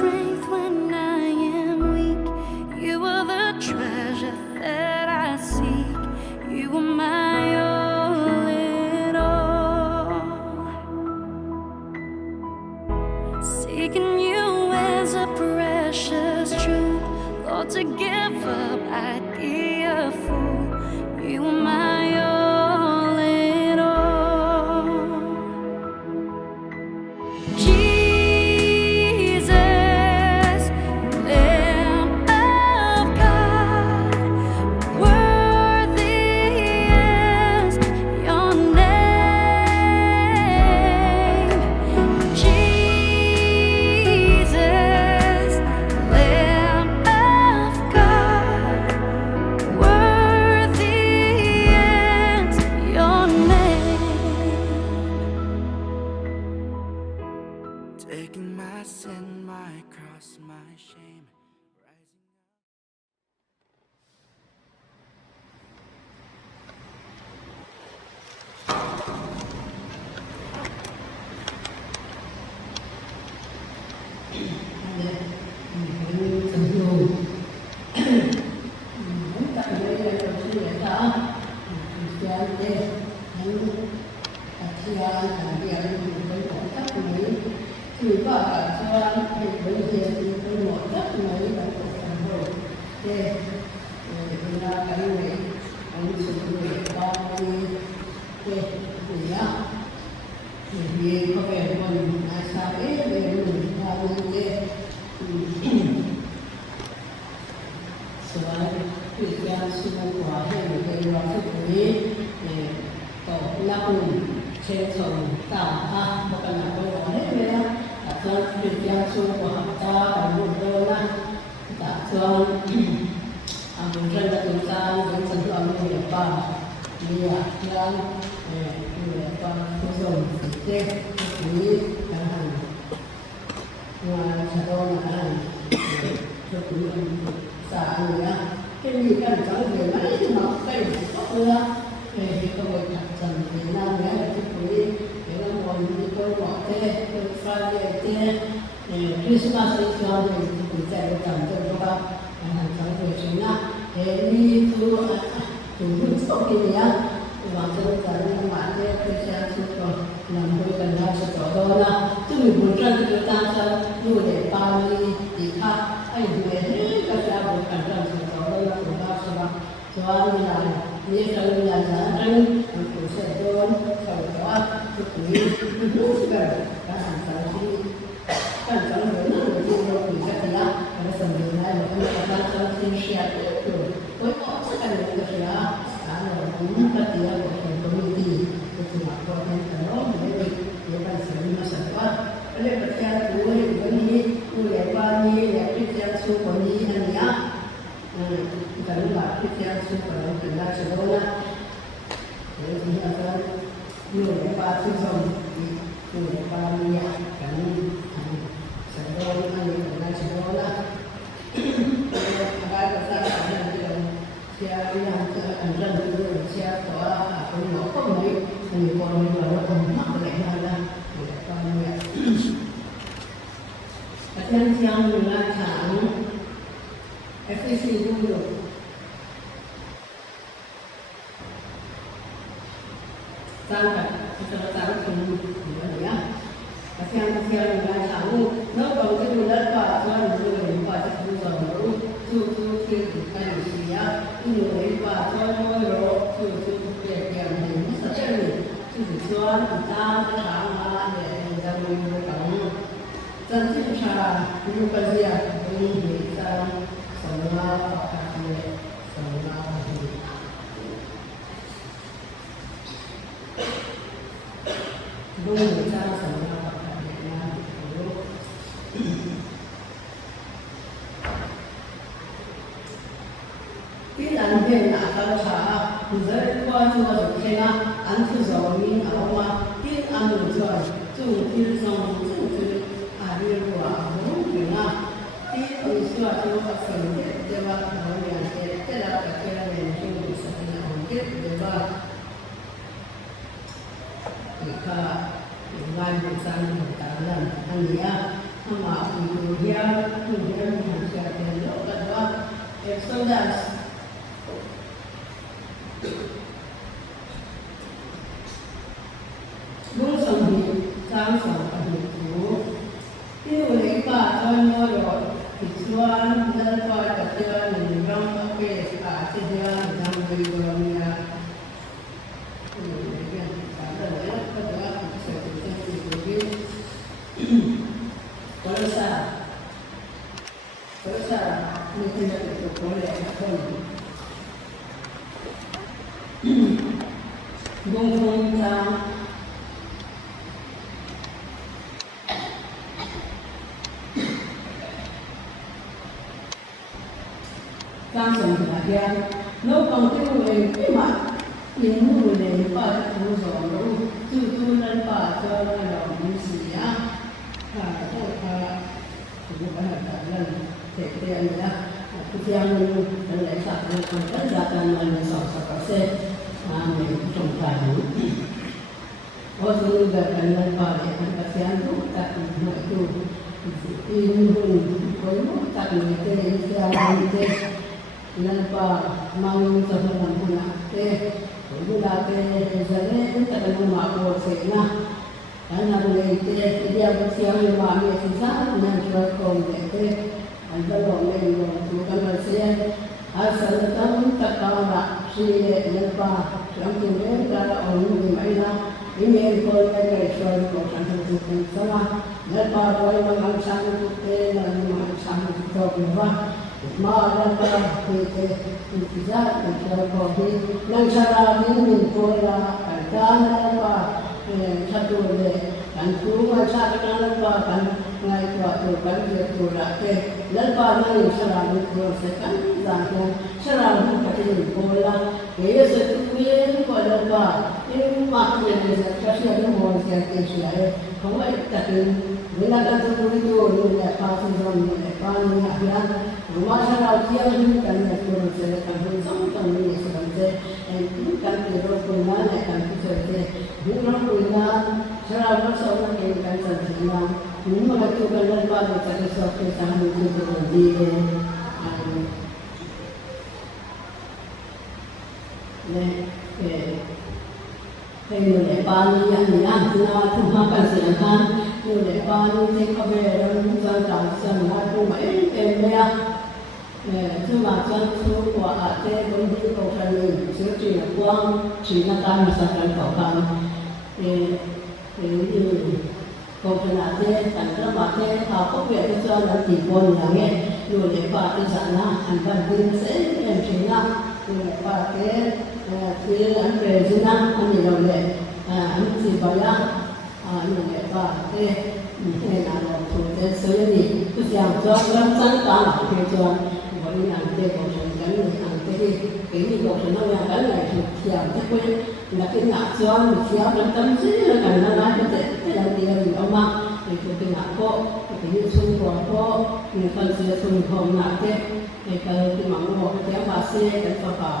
strength when I am weak. You are the treasure that I seek. You are my all in all. Seeking you is a precious truth. Lord, to give up, I'd be a fool. You are my all in all. Jesus, Lamb of God, worthy is your name. Jesus, Lamb of God, worthy is your name. Taking my sin, my cross, my shame, rising up. dia manusia elok adalah Exodus. Lúc sống thì sang sống ở địa phố, khi lấy bà cho nhau rồi thì chuan dân qua cả chuan mình trong các cái cả trên chuan trong cái đường nhà, lấy cái cả đời đấy các cái sẽ tự nhiên tự biết, có sao mình không nhận được có lẽ không, không sao. Sang sống là kia, nếu còn cái người cái mặt những người này bà đã thu dọn đâu, chú lên bà cho nó làm những gì á, thôi cũng phải là cả lần để tiền nhá, cái tiền mình lấy sạch rồi còn tất cả cần mình sọt cả xe, mình trồng trà nữa. Ôi tôi giờ cần lên bà để ăn cả xe ăn thuốc tại mọi thứ, in hùng với một tại người tây xe ăn tây. Nên bà mang cho nó làm hôn ate, cũng là cái dân ấy tất cả những mà cô sẽ na, anh làm người tây thì giờ bác sĩ người mà người sinh ra nên cho con để anh ta làm người làm chủ căn là xe, asal tahu tak kalah si nên bà trong tình huống là ông người mấy na, ini con cái cho con sang thực hiện sama, nên bà rồi mà làm sang thực hiện là mà sang thực hiện và Maafkan kita tidak terjadi. Yang salah ini pola dan apa satu le dan semua sahaja apa kan ngai tu kan dia tu lagi. Lepas ni salah itu sekan dan salah itu pola. Ia sesuatu pola apa ini maknanya sesuatu yang mau saya kisah. Kamu tak bila kata itu ni apa sih ni apa ni apa rumah saya dia ni kan yang saya kan sama ni sebenarnya kan dia punya kan kita bukan punya saya bersama dengan kan sendiri rumah itu kan lepas dari sesuatu yang itu terjadi Hãy subscribe cho kênh Ghiền Mì Gõ để không bỏ lỡ những video hấp dẫn như để ba như thế có về rồi dân trọng dân là cũng mấy em bé chứ mà dân số của tê cũng đi cầu thần mình sửa chữa quang chỉ là ta mà sản phẩm khó khăn thì như cầu thần tê sản phẩm mà tê họ có việc cho là chỉ buồn là nghe rồi để ba tê sản là hành văn tin sẽ em chỉ là rồi ba tê thì anh về dưới năm anh gì đâu để anh chỉ bảo là những cái bà thế là làm thủ tế xử lý cứ làm cho lâm sáng tạo là cái cho mọi người làm thế còn sống cái người làm thế đi cái gì còn sống nó cái này thì làm thế quen là cái ngã cho mình xéo trong tâm trí là cái nó nói cái là tiền mình ông mang thì cái ngã có cái như xung quanh có người phân chia xung không ngã thế cái mảng một cái bà xe cái bà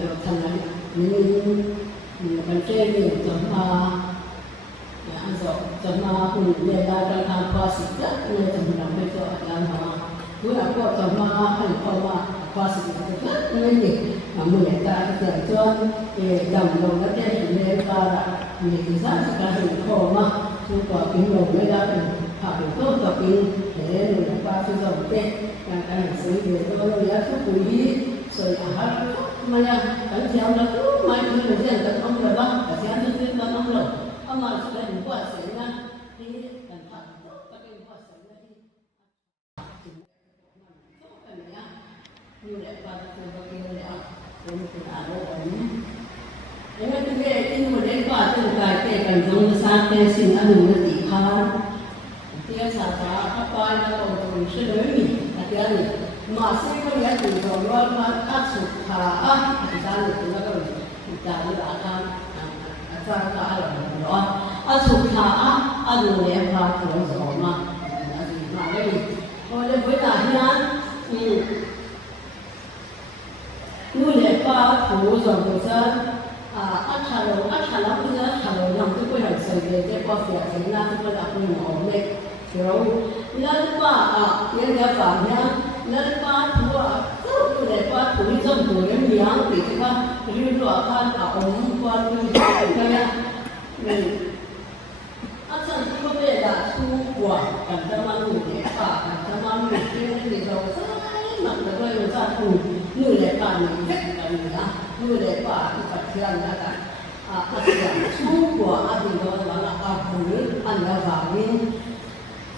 được thành là những cái trên thì chúng sama pun dia dah tanpa sikap dia sebenarnya mereka adalah Tôi có tầm hay không mà qua sự rất nguyên nhị mà người ta sẽ cho đồng đồng các cái hình lên ta là những cái giá trị cả hình khổ mà chúng có kinh đồng mới ra được học được tốt tập kinh để người ta sử dụng tệ là cái hình sử dụng tôi đã rất quý rồi hát mà nha cái theo nó cứ mai cứ người dân tận ông rồi đó cái theo nó cứ tận ông rồi ông mà sẽ đừng qua xảy ra thì cẩn thận tốt các cái qua xảy ra như để qua cái kia để rồi mình đã rồi đấy nên cái cái mà đến qua từ cái cần giống như sao cái xin ăn được gì khá kia sản phẩm các quan là còn còn sẽ đối mình là cái gì mà sẽ có giá trị rồi mà áp dụng thà thì ra được chúng ta có thể trả được đã tham ra cả là đó áp dụng thà áp dụng để vào của rồi mà cái gì rồi với cả như nuôi lệ ba thủ rồi bây giờ ăn chả lâu bây giờ chả lâu nằm cái quầy hàng sợi để qua phía thế nào cái là quầy mỏ này rồi lần ba tiếng nhà phản nhá lần ba thua rất là đẹp ba tuổi trong tuổi em nhớ thì cái ba riêng lo khan ông qua tuổi cái này asan ko be da su kwa kan da manu ne pa kan da manu ne ne do sai ma da ko yo sa ku nu le pa ni vet kan na nu le pa ki pa thian da ka asan su kwa a di do la la a ku an da va ni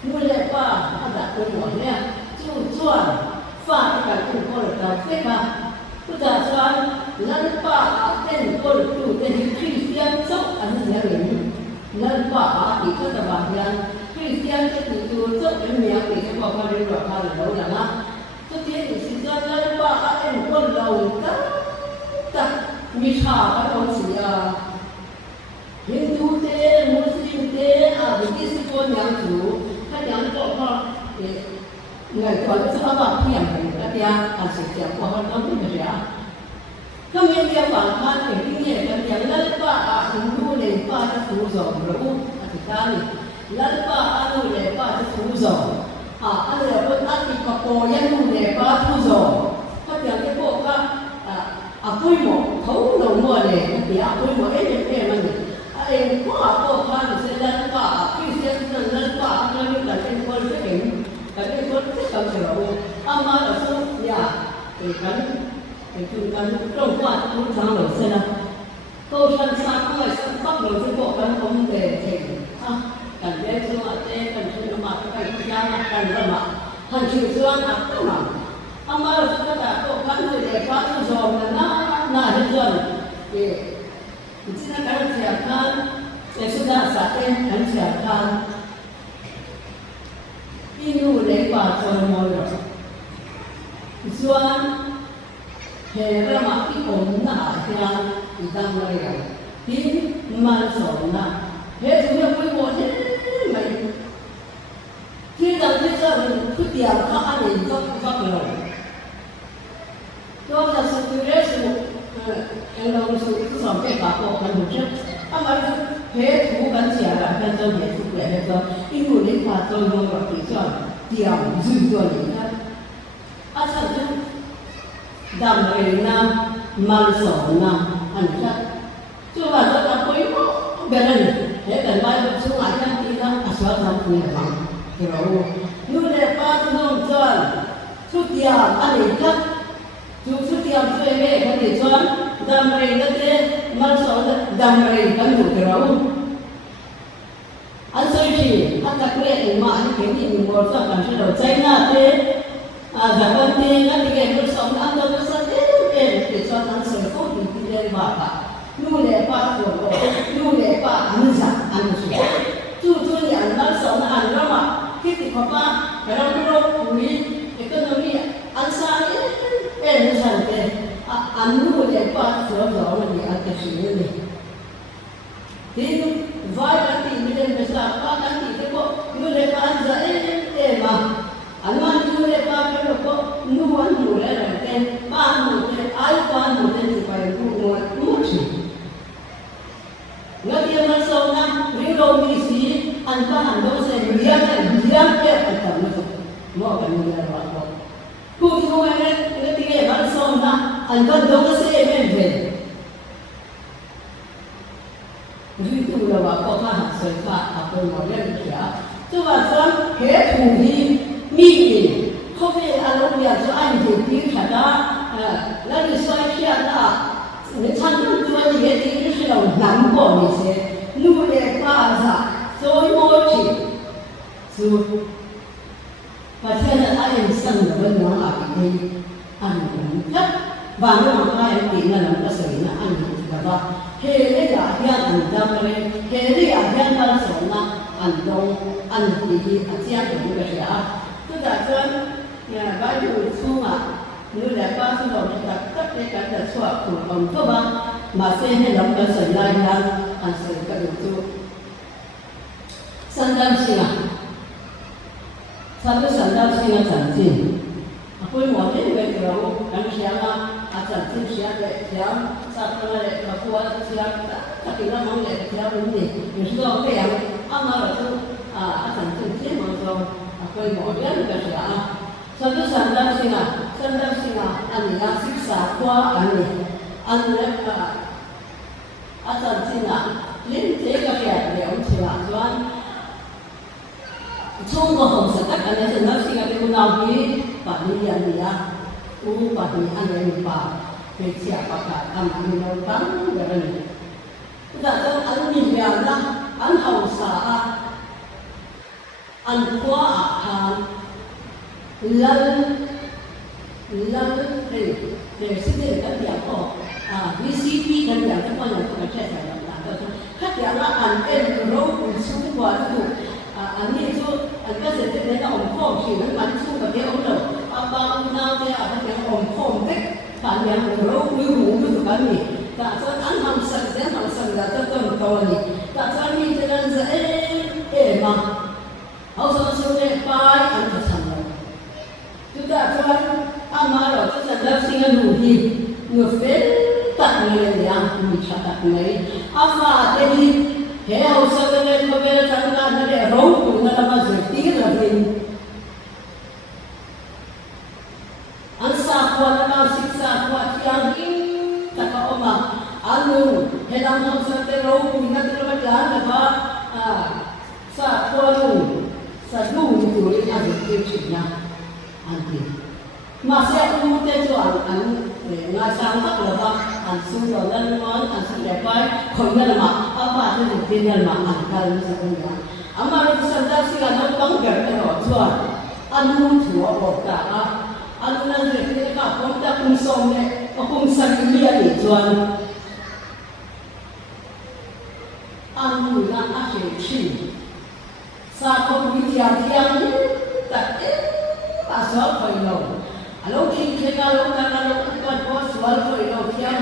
nu le pa a da ko mo ne chu chuan fa ka ku ko da fe ka ku da chuan lan pa a ten ko tu ten Christian so an ya le lần ba thì có tập bản nhân Christian cái từ từ rất là nhiều thì cái bảo quan điểm là đâu là na trước tiên thì xin cho lần ba em quân đầu tất mi cha bắt đầu chỉ Hindu thế Muslim thế vì cái sự con nhà chủ các nhà có họ ngày còn rất là bạc thiện các nhà sự kiện của họ nó cũng vậy các em kia phản kháng để kinh nghiệm các nhà lần ba Hindu này ba cái thủ dòng rồi thì ta này lần ba Anu này ba cái thủ dòng Anu là bên Anh thì có cô nhân này ba thủ dòng các nhà cái bộ các quê một thấu đầu mùa này thì quê một ấy để mình em có cô khăn sẽ lần ba khi sẽ lần ba nó như là cái quân cái đỉnh cái quân cái cầm sợi mà là số nhà thì cái chúng ta trong quan cũng sáng lời xem nào câu sanh sa không phải sanh bắt đầu cái bộ căn không thể chỉnh cần biết chưa thế cần chưa mà cái gia là cần là mà hành sự chưa là cái mà là chúng ta bộ căn người để phát cho dòng là na hết dần thì chỉ là cái chuyện kan để chúng ta sẽ thêm cái chuyện kan inu để phát cho mọi người doan hera maki onna akhira idang laya tin man sona he chúng ta quay bộ thế mày khi rằng bây giờ cứ tiệm các anh ấy rất rồi cho là sự tự nhiên sự em đâu sự sống cái cả bộ cần một chút mà he thú cần gì là cần cho hệ thú để hệ cho in người đến qua tôi luôn gặp thì cho tiệm dư cho những cái sao chứ đam mê nam man sầu nam anh chắc chưa bao giờ đã quấy bên này để cần bay xuống lại cái gì đó xóa xong thì là bằng rồi như là ba năm chân xuất tiền anh ấy chắc chú xuất tiền thuê về cái gì cho đam mê cái thế man sầu đam mê cái gì rồi anh suy nghĩ anh ta quên mà anh cái gì mình muốn sao cần sẽ đầu cháy na thế giả vân thì anh cái người sống anh đâu có sao thế để cho anh sống tốt thì lên vào cả nu lệ ba tuổi nu lệ ba anh giả anh sửa chú chú nhà anh sống anh đó mà khi thì có ba cái đó nó quý cái nó đi anh sai em nó sai thế anh nu lệ ba sửa rồi thì anh cái gì này thì vài cái thì mình lên bây giờ ba cái thì cái bộ nu lệ ba anh dạy em mà anh mà nu lệ ba cái bộ nu anh nu lệ là cái ba nu lệ ai ba nu lệ thì phải nu nu chi ngati man sau na rio mi si an pa han do se riam ke an ta no kan ni la ba ko ku tu ne ngati ke man sau na an ka do se men ve ri tu la ba ko ka ha se ka a ko no le kya tu ba san he tu hi mi ni ko ve a lo ya so an ji ti kha da la ni sai kya da你唱这么多年，你就是有难过那些，努力发展，做默契，就把现在爱人生的温暖啊，给按人家，完了爱人给那人的谁呢？按人知道吧？黑的呀，天按当的，黑的呀，天按手呢，按东按西，这样的一个是啊，就在这，把有出嘛。như là ba số đầu thì đặt tất cái cái là số của ông các bạn mà xem hay đóng cái sợi lai ra anh sẽ cái được chú sản phẩm gì à sản phẩm gì là sản gì tôi muốn đến về rồi anh sẽ là sản phẩm sẽ để theo sản phẩm này là của sẽ các cái nó mong để theo đúng gì nhưng sau cái anh mà là sản phẩm gì mà cho quay bỏ đến cái gì à sau đó sản sinh anh là sức xả qua anh lấy anh sản sinh lên thế cái kẹt để ông chỉ là cho anh chung có hồng sắc anh ấy sản sinh cái cái nào đi và đi ăn đi à và đi anh ấy đi vào cái siapa kan anh nói bắn cái này bây giờ anh nhìn về anh hồng xả anh qua lần để xây dựng các nhà cổ VCP các nhà các quan nhà các trẻ phải làm các nhà là anh em rồi cũng xuống qua được anh đi cho anh các sẽ đến là ông khom chỉ nó bắn xuống vào cái ông đầu bao nào thế à cái ông khom đấy phản nhà rồi quý hú được cái gì tại sao anh hồng sẵn là cho tầm to này tại sao đi cho nên dễ mà hậu sản này phải anh phải sẵn rồi chúng ta cho anh mà rồi chúng ta đã sinh ra đủ gì người phết tặng người làm mình sẽ tặng người mà thế thì hệ hậu sản này có vẻ rằng là nó để rốt cũng là mà rồi tí là gì anh sa qua nó xích sa qua chiang in ta có mà anh hệ làm hậu sản này rốt cũng là cái mà là sa qua sa đủ như thế anh tiêu chuẩn nha anh thì mà sẽ không thể cho anh ngay sáng tác là anh xuống rồi lên món anh xuống đẹp vai không nên mà apa thì được tin nên mà anh cần sẽ không nhá ama nó sản ra khi là nó bắn gần cái đó cho anh muốn thua bột cả anh nên được cái cả con ta cùng sống này và cùng sang kia để cho anh muốn là anh sẽ chịu sa không bị thiam tại ta sợ phải lâu alo khi cái lâu quan có sớm phải lâu thiam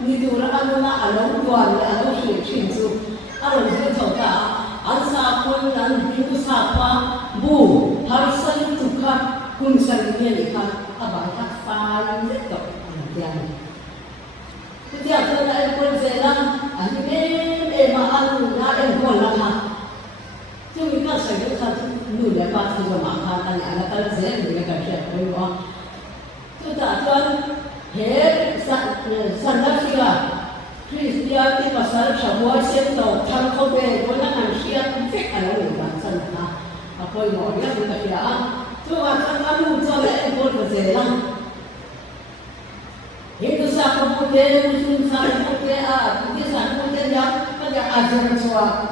như thế là anh là alo quan là alo sẽ chịu su alo sẽ thấu cả anh sa không anh đi sa qua bu hari sang tu khát cùng sang kia đi khát abai khát phai rất tốt thiam thì giờ tôi lại quên rồi là anh em mà anh là em còn là hả chứ mình có sử dụng nụ để bắt sử dụng mạng hàng anh là cái dễ để cái chuyện đấy đó chúng ta cho hết sản xuất gì là Christian thì mà sản xuất mua xem đồ thằng không về có năng hàng xia cũng thích anh ấy bán sản xuất coi mọi cái chúng ta kia chúng ta cho anh cho lại em còn có dễ lắm itu sa komputer musim sa komputer mungkin sa komputer ya pada ajar suara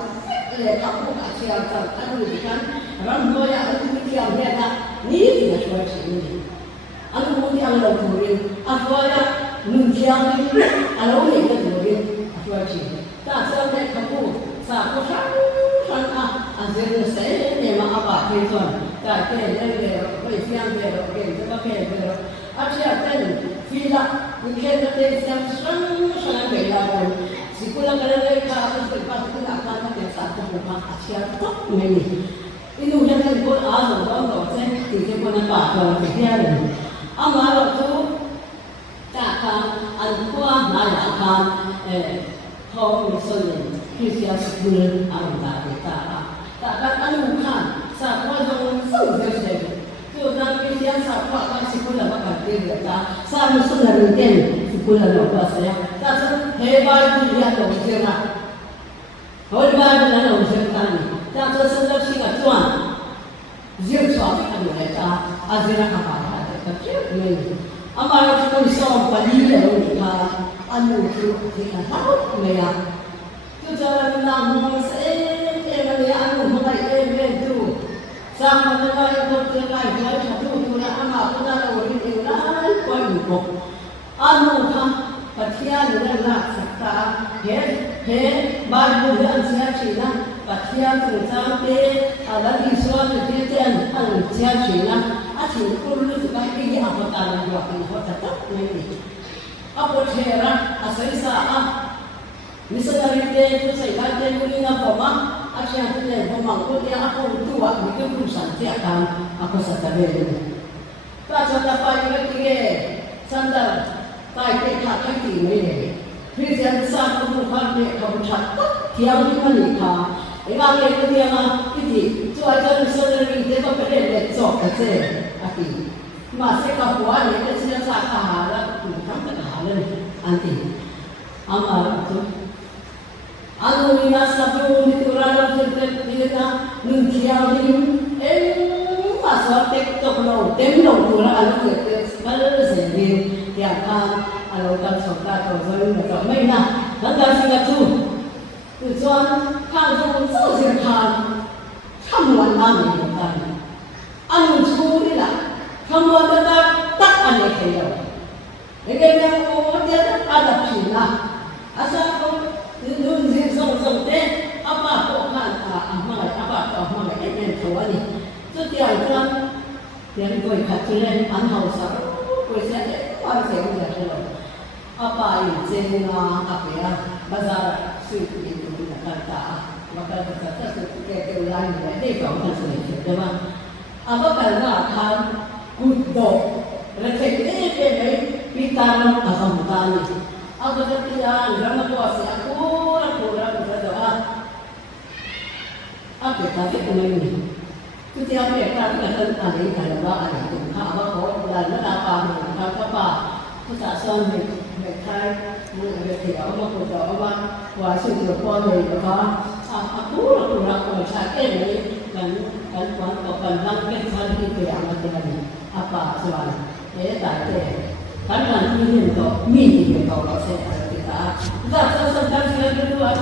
le kamu kasih ajar anu kan rambo ya anu kiam dia tak ni tidak suara sini anu mungkin anu lakuin apa ya mungkin anu ni lakuin suara sini tak sampai kamu sa kosan ajar saya memang apa itu tak kena siang dia sebab ajar Fila, mungkin kita yang sangat belajar. Sekolah kerana kita berpas kita akan satu bukan asyik tak ini. Ini udah kan buat azam dong, saya tidak pernah pakai sekian. Amal tu takkan alquran mayakan home misalnya Kristen sekolah anda kita takkan alukan sahaja yang selesai. Orang Kristian siapa kan sekolah bakal dia tak sama sebenarnya kan sekolah lupa saya tak hebat dia tu jangan hebat dia tu jangan tak sesuatu sih tuan dia suami kan mereka azira apa tak ni amar itu isam pagi dia anu tu dia tahu mereka tu jalan nama saya dia anu mulai tu sama dengan itu terkait dengan satu tujuan anak kita orang Islam pun anu kan percaya dengan sakta baru dan siapa percaya tentang ada Islam itu anu siapa asyik perlu sekali ini apa tanah buat ini tetap ini apa cara asal sah misalnya itu saya kata ini apa asyik kita memangku dia aku tua itu urusan dia kan aku sadar ini. Tak sadar apa yang kita sadar tak kita tak ini. Kristian sah kemudian dia kemudian tiang di mana? Emak itu dia mah itu cuaca misalnya itu 的这阿弟，嘛这个国外的这些啥卡了，他们卡了安弟，阿嘛就。Anu ina sabu niturana kita nuntialim masuk TikTok lo temlo tura anu kita malah sendiri tiap anu kan sokat atau zoom atau mana nanti singa tu tujuan kan tu sosial kan kamuan nami kan anu curi lah kamuan tetap tak aneh kaya dengan yang dia ada pina asal nun zin song te apa ko kan amai apa ko amai en thua ni tu tiang kan tiang koi khat tu len an hau sa koi sa te pa se u ya thelo apa i chen na apya bazar su ni tu na kan ta maka ta ta su ke te lai ni de ko kan su ni de ma apa kan na kan ku do re te ni pe me pitan asam ta ni aku tertiang, drama kuasa aku berdoa. Apa tapi kemarin ni, tu tiap mereka kata ada kalau ada tu, apa kau dan apa apa, tu tak soal mereka mereka apa kau apa kuasa tu kau ni apa, aku cakap ni kan langit hari itu yang apa soal, tak karena ini untuk mini kalau saya kita, kita sedang kedua,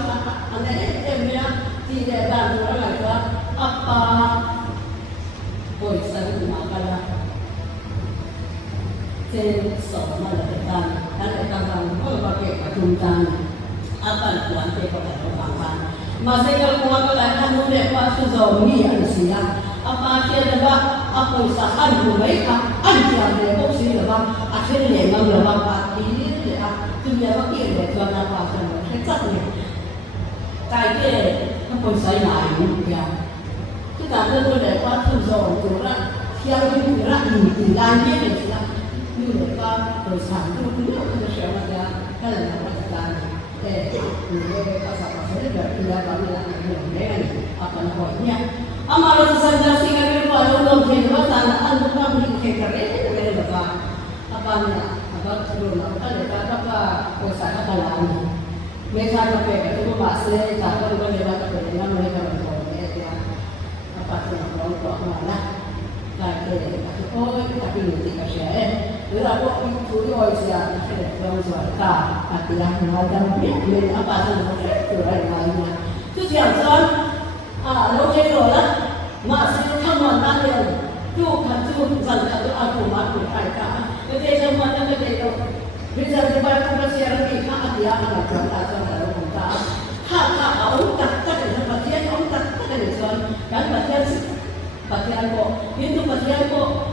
anehnya tidak ada orang lagi apa, boleh saya makan sensor mana kita, ada orang kalau pakai kacungan, apa tuan kita orang masih kalau orang lain kamu lepas tu zombie ada siang, apa dia dapat apa usaha mereka, anjing dia bosi dapat. Akhirnya yang berapa ini dunia bagi dia tuan apa semua kecaknya, kaya apa saya lain ya, kita tu lepas tu zon tu lah, siapa tu lah ini lagi ni siapa, ni lepas perusahaan tu ni kita siapa dia, kalau nak perusahaan, ni pasal dia dia kami nak dengan apa namanya, amal sesaja sehingga kita belum jelas anda kami kerja dengan apa. Apa ni? Apa sebelum apa kita apa usaha kalangan. Mereka apa itu masih tak tahu bagaimana dengan mereka berbuat ya. Apa sih orang tua mana? Kaya oh tapi ini tidak saya. Bila aku itu orang siapa orang suara hati yang ada ni apa sih itu lainnya. Itu siapa? Lokal orang masih kamu tanya. Tu kan tu jangan tu aku mahu kaya. Kita semua nak kita bisa dibayar bersiar lagi. Dia anak berada dalam kota. Hak orang tak bagian orang tak soal kan bagian ko itu bagian ko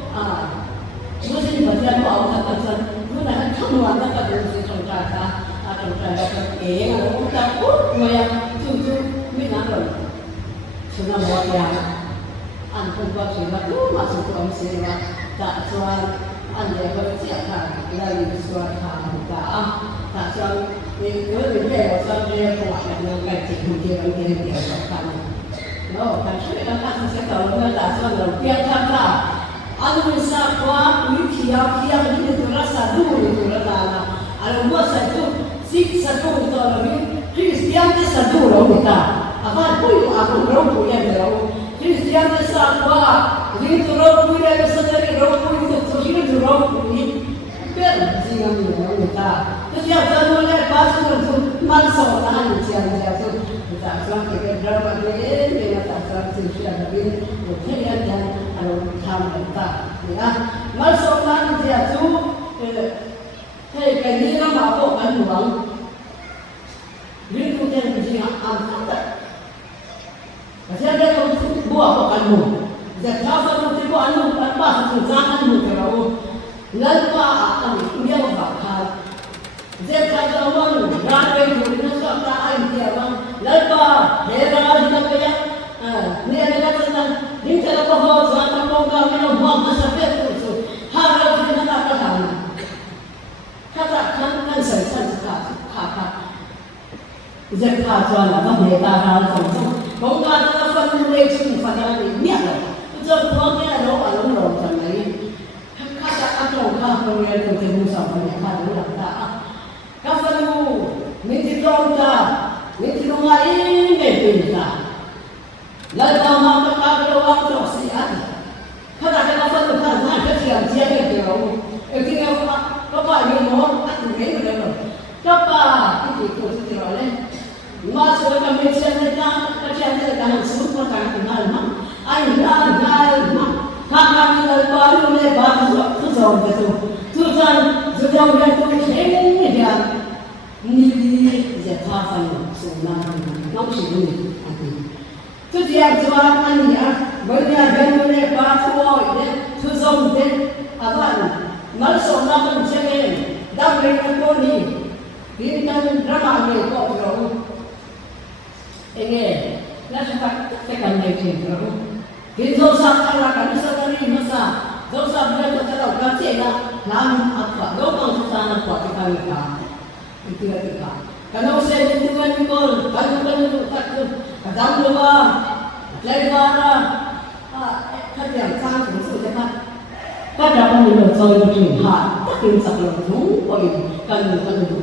mesti bagian ko orang tak soal. Mana kamu anak tak berusaha contohnya atau orang tak pun yang cucu minat sudah buat yang antum buat siapa tu masuk ke omset tak soal anda bersiapkan dari suara buka tak soal ini dia soal dia kuat dengan kaji dia kan no kan sudah kan saya tahu tak soal dia kata anu bisa kuat kiam ini terasa dulu itu rasa ada buat satu satu itu lebih Kristian itu satu orang kita apa pun aku orang punya berau Kristian itu satu itu orang punya sesuatu orang punya itu orang punya berjiang orang kita setiap tahun lepas itu masuk tahan siapa itu kita selang kita berapa kali kita selang sudah lebih kemudian dan kalau kita ya masuk tahan siapa itu hey kini orang apa kan uang ini kemudian berjiang angkat Masih ada yang buat apa kamu? Jika kamu tiba anu apa jangan mengkerau. Lalu akan dia bakal. Jika kamu berada di negara lain dia bang. Lalu hera kita kaya. Ni ada kata ni cara kau jangan kau kami buat masa betul. Harap kita tak tahu. Katakan kan saya kakak. Jika tuan apa mereka harus Kau kata apa mulai cuma pada ini ada. Itu bukannya ada orang sòng cái tu chân dù đâu ra tu thế này thì ni giờ pha phần sùng na nó chỉ như này tu thì cho anh nhá bây giờ gần đây ba tu rồi tu sòng thế à bạn nói sòng na mình chơi cái đam mê cái con đi đi đang drama này có rồi anh nghe nó sẽ phát cái cần này chuyện rồi khi dâu sắc hay là cái sao cái gì mà sao dâu sắc bây giờเราการเจนะน้ำอัดว่าดอกมันสุดท้ายมันกว่าที่เขาอยู่ค่ะitu itu kan kalau saya itu kan kalau itu tak tu kadang lupa lebar kerja sang sungguh cepat kadang menurut saya itu hal tak bisa langsung boleh kalau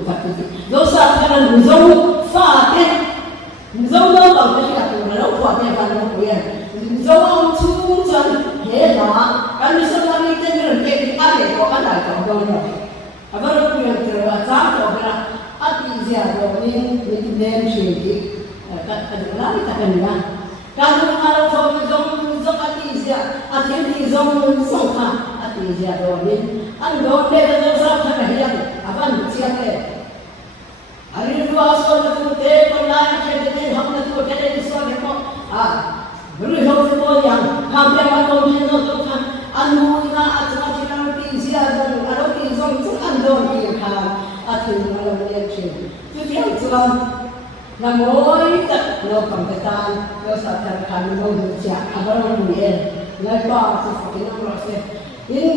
tak tu dosa kalau zong fatin zong đâu bảo cái gì là nó quả cái bạn nó quyền zong chung chân hết là cái như sao cái tên là cái ai để có cái này có đâu nhỉ baru yang terwajib orang hati ziarah ini dengan syukur kadang-kadang kita kena kalau kalau zong hati ziarah hati zong sangka hati ziarah ini anda orang yang zong kerja apa siapa hari itu asal itu terpelai jadi hamil itu jadi sesuatu berusaha semua yang kami akan menjadi anu ina atau kita ziarah atau zong andor kita atin malam election tu dia tuan namoi tak lo pangkatan lo satar kami lo dia abaran dia lepa tu kita proses ini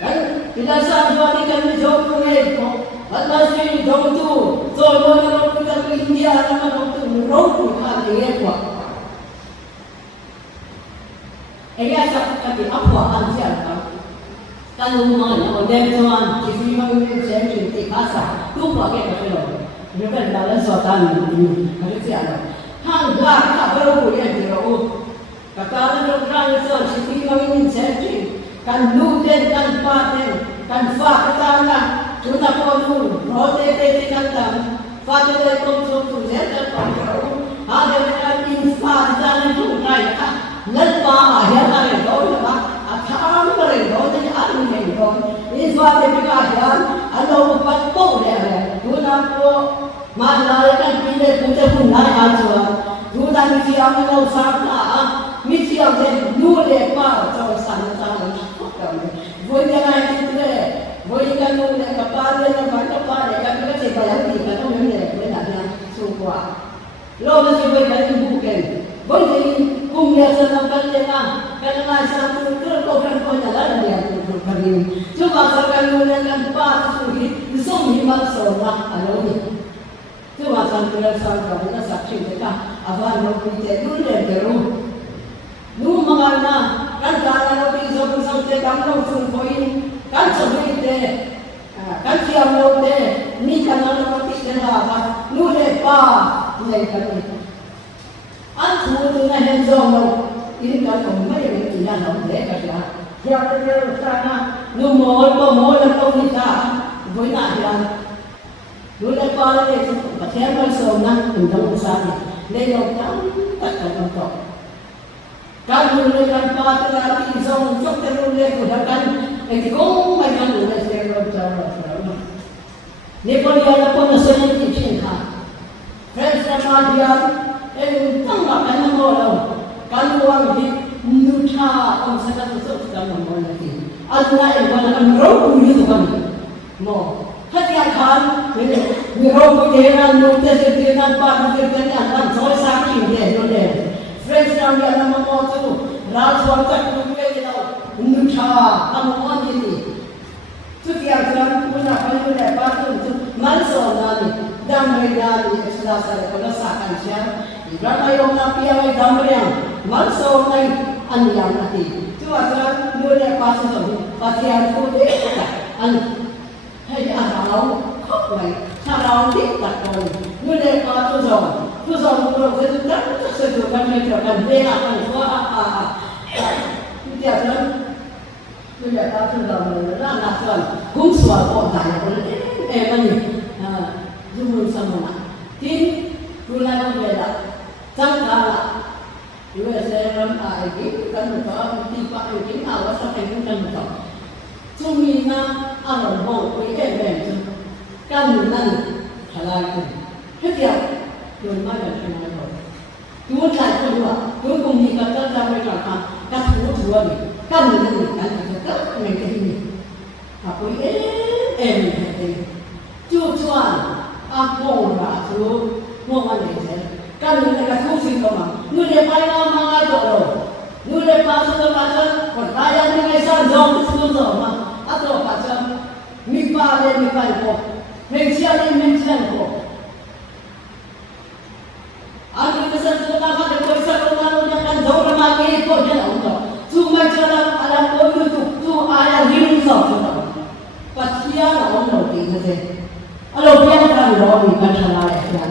kan tidak sahaja kami jauh ni ko masih jauh tu jauh lo kita India nama tu roh kita dia ko ayat kami apa anjal kalau mana orang tuan jadi orang yang cinta kasar tu pakai apa lo bukan dalam suatan ini ada siapa hang lah tak perlu yang dia kata orang yang jadi orang yang cinta kan nuden kan paten kan fakta cuma perlu rote kan tam fakta itu tu jadi perlu ada kan infak dan itu mereka lepa akhirnya mereka tham rồi đó thì ăn mình rồi đi qua bên cái nhà ăn đâu bắt tổ này chú nam cô mà nói cái gì đấy cũng sẽ không nói ăn rồi chú ta đi chơi ăn đâu sáng là mi chơi ăn thì nuôi để mà cho sản ra làm với cái này thì thế với cái nuôi này các bạn này các bạn này cái gì phải làm gì cái nó mới để mới làm ra xung quanh lo nó sẽ với cái gì cũng kèm với cái cùng nhà sản xuất cái này kalau masa itu program penjalan dia berkali. Cuba sekarang menggunakan pas suhi, zoom himal seorang alami. Cuba sekarang kita saksi kita, awan ropi terus terus. Nu mengarna kan cara ropi zoom sampai kamu sungkoin kan sebut kan siapa ropi ni kan ropi terapa nu lepa ni kan. Antu tu nak zoom ini kan orang yang tidak nak kerja. Siapa yang sana, numol dan komita, boleh nak. Dulu kalau itu, pasal personal untuk usaha, lewat tak tertentu. Kalau kan pada lagi zong jok terus kan, ekor macam dulu saya berjalan. Nepal dia pun nasional kitchen kan. Friends sama dia, tangga kan orang. Kalau orang di nuta orang sedang sedang membuat lagi. Aduna ibadah kan roh itu kan. No, hati akan roh dia nuta sedang pada sedang kan. Soal sakit dia dulu. Friends yang dia nama mau tu, rasuah tak boleh dia nuta amuan ini. Setiap orang punya paling lepas tu mansor nani, damai nani, selasa kalau sakan siapa. Berapa yang napi yang damai yang mansor nani anjang nanti. Cuma sekarang mulai pasal tu, pasal tu dia an, hei arau kok lagi, arau dia tak tahu. Mulai pasal tu orang itu tak sesuatu macam dia akan buat dia tu. Bila pasal tu, nak tuan, kumsual kau dah mana jumlah sama. Tin bulan bela, cakap dua seram lagi kan betul, tiba lagi awak sampai bukan betul. Cumi na ang mo ko i-event kan nan halal ko kaya yun ma na ko tu lai ko wa tu kung ni ka ta mai ka thu ni kan nan ni kan ka mai ka ni apo em chu chuan a ko ra tu mo ma ne se kan ni ka thu sin ko ma nu le pai na ma ngai to ro nu le pa su ka pa cha ko ta ya ni ngai sa jong su zo ma a to pa cha mi pa le mi pa ko men sia le men sia ko a ni ka sa tu ka ma ko sa ko ma no kan zo ra ma ke ko ja na to tu ma cha la ala ko nu tu aya rin zo to pa sia na on no ti ne se a lo pia ka ro ni ka cha la ya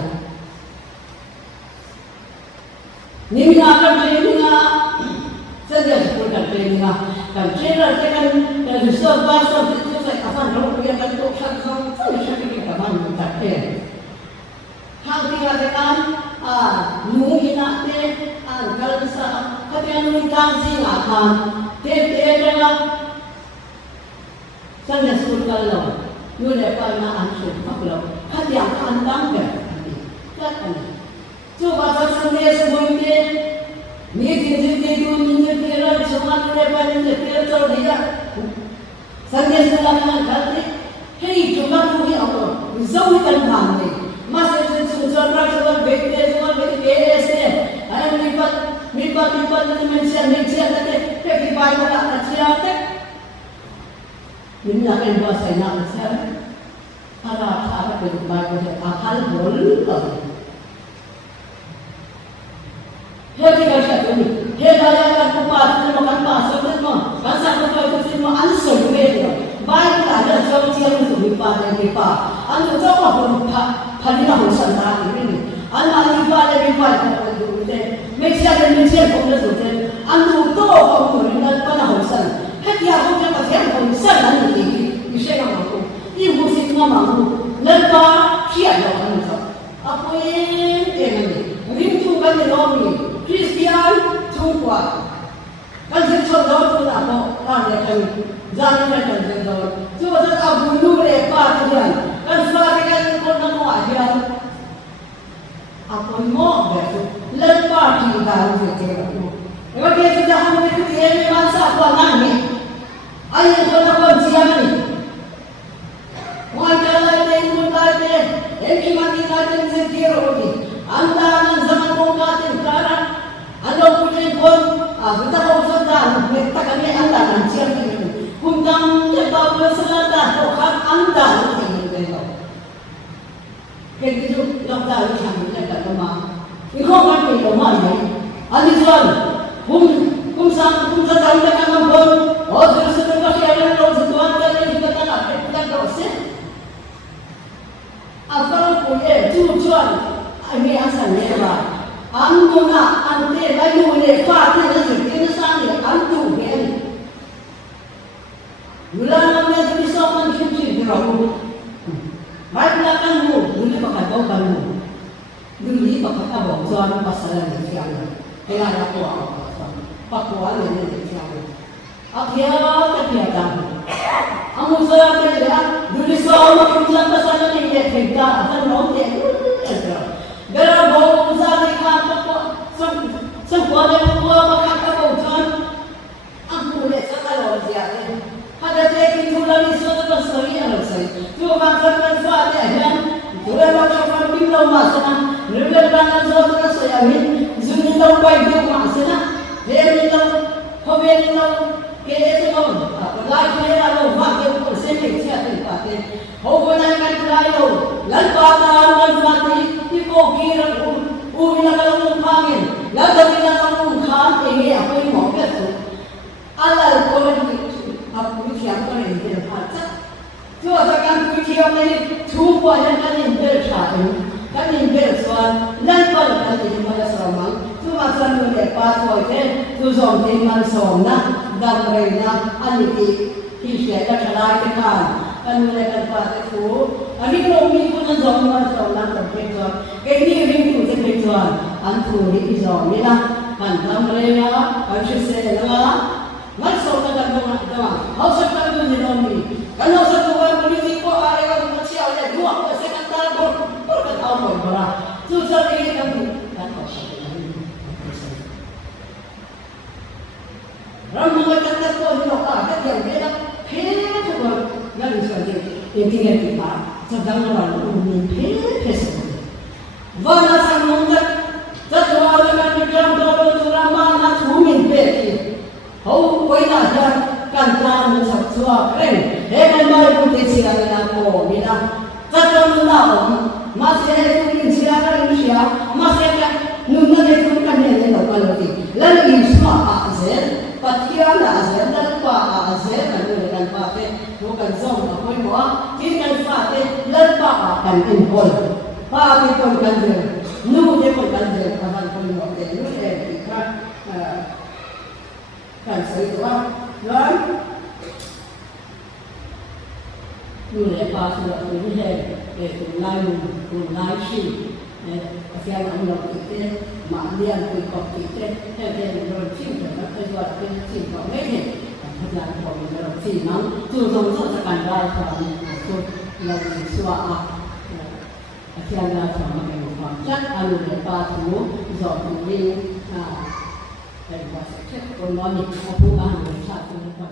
ni mi na ka ni na Saya sebut training kan trainer saya kan research pasal itu saya akan tahu dia kan tu saya kita kawan tak hal dia kan mungkin nanti kalau bisa kalian minta sih akan dengan saya sebut kalau nulis pada ansur kalau kalian akan tanggal kan coba saya sendiri sebutnya ni jadi tu ni kira cuma lepas ni kira tu dia sangat selalu kali hei cuma tu dia apa jauh kan bangde masa tu seorang betul ese ayam lipat ni mencia tadi tapi baru nak siapa ini nak bahasa nak siapa ada baru akal boleh Hei kita ni, hei daya kan kupas, ni makan pas, semua, kan sama kau itu semua ansur beda. Baik ada jauh jauh tu lipat dan lipat. Anu jauh pun paling aku santai ini. Anu lipat dan lipat kau tu tu. Mesia dan mesia kau tu tu. Anu tu kau tu ni pada aku san. Hei dia kau yang pasal kau san anu ni, bisa kamu. Ibu sih kamu. Lepas siapa kamu tu? Apa ini? Rindu kan ni lori. Kristian Trung kan saya tahu tu apa dia kan jangan kan tahu so saya tahu dulu lepas tu kan sebab kan orang mau aja apa mau betul lepas kita harus cakap kalau dia sudah hamil itu dia masa apa nani ayah kalau siapa ni mau jalan lain pun lain yang mati lain sekira lagi anda nan zaman mengatakan sekarang anda punya pun kita kau sedang kita kami anda nan siapa ini kundang jebak berselada bukan anda ini betul begitu dokter yang dekat rumah ini kau mati rumah ni anda tuan kum sedang dekat rumah oh sudah masih ada orang tuan dan kita tak kita dosen apa punya tujuan ini asal lebar. Anu nak ante layu ni faham ni sekian sana antu ni. Bulan ni jadi sopan kecil diramu. Baik belakang mu, dulu pakai bau kamu. Dulu pakai bau tuan pasal ni siapa? Helah aku apa? Pakuan ni siapa? Akhirnya terbiasa. Amu saya kerja dulu soal kerja pasal ni dia kerja asal orang dia. Gara bau besar ni kan semua yang buat makan kau tuan, aku ni sekali dia ni. Ada teki tu lagi suatu persegi yang saya. Tu makan suatu yang tu yang makan pinjau masana. Nilai makan suatu saya ni. Zuni tahu baik dia masana. Dia ni tahu, kau ni tahu. Kaya tu lagi dia lalu makan pun sendiri siapa pakai. Kau pun nak lalu. Lepas tahu mati. Kau kira umi nak kalau mungkin, lalu kita kalau mungkin ini apa yang mau betul. Allah kau ni apa yang kau ni dia baca. Jauh sekarang kau ni cuba yang kau ni bercakap, kau ni bersuara, lepas kau ni mana seramang, tu macam ni lepas kau ni tu zon ni mana zona, dan mereka ani kisah tercela kita. Kan mereka pada tu, ani kalau ni pun zon mana zona terpencil. Kini rindu terpencil, antu ni zon ni lah. Kan mereka, kan sisa lah. Masuk ke dalam, masuk ke dalam ni. cái cô đi học cả cái điều kia đó thế thôi mà nó được rồi thì cái này thì bà cho rằng là mình thế sao và nó sang mong rất là cái trong đó là mà nó chú mình về thì hậu quay lại ra cần ra mình sắp xua cái này mai cũng thấy gì là cổ mình đang rất là nào mà sẽ mình sẽ ra mình sẽ mà sẽ cái nung nó để không cần nhận được cái gì lần ý xóa à dễ bắt kia là dễ lần qua à dễ là người cần phạt thế nó cần xong là quay bỏ khi cần phạt thế lần qua à cần in hồi phạt thì còn cần gì nu thì còn cần gì và cần quay bỏ để nu để thì khác cần xây đúng không rồi nu để phạt thì là cũng thế để cũng lai chi khi anh ông làm cái mà liên quan có cái theo rồi chịu phải nó phải gọi cái chịu có mấy thế thật là của mình là chỉ nó注重做这感到的就要说啊khi anh làm cho mình một khoảng chắc anh được ba thứ rồi cũng đi cái quả sẽ chết còn nói mình không có ăn được sao cũng còn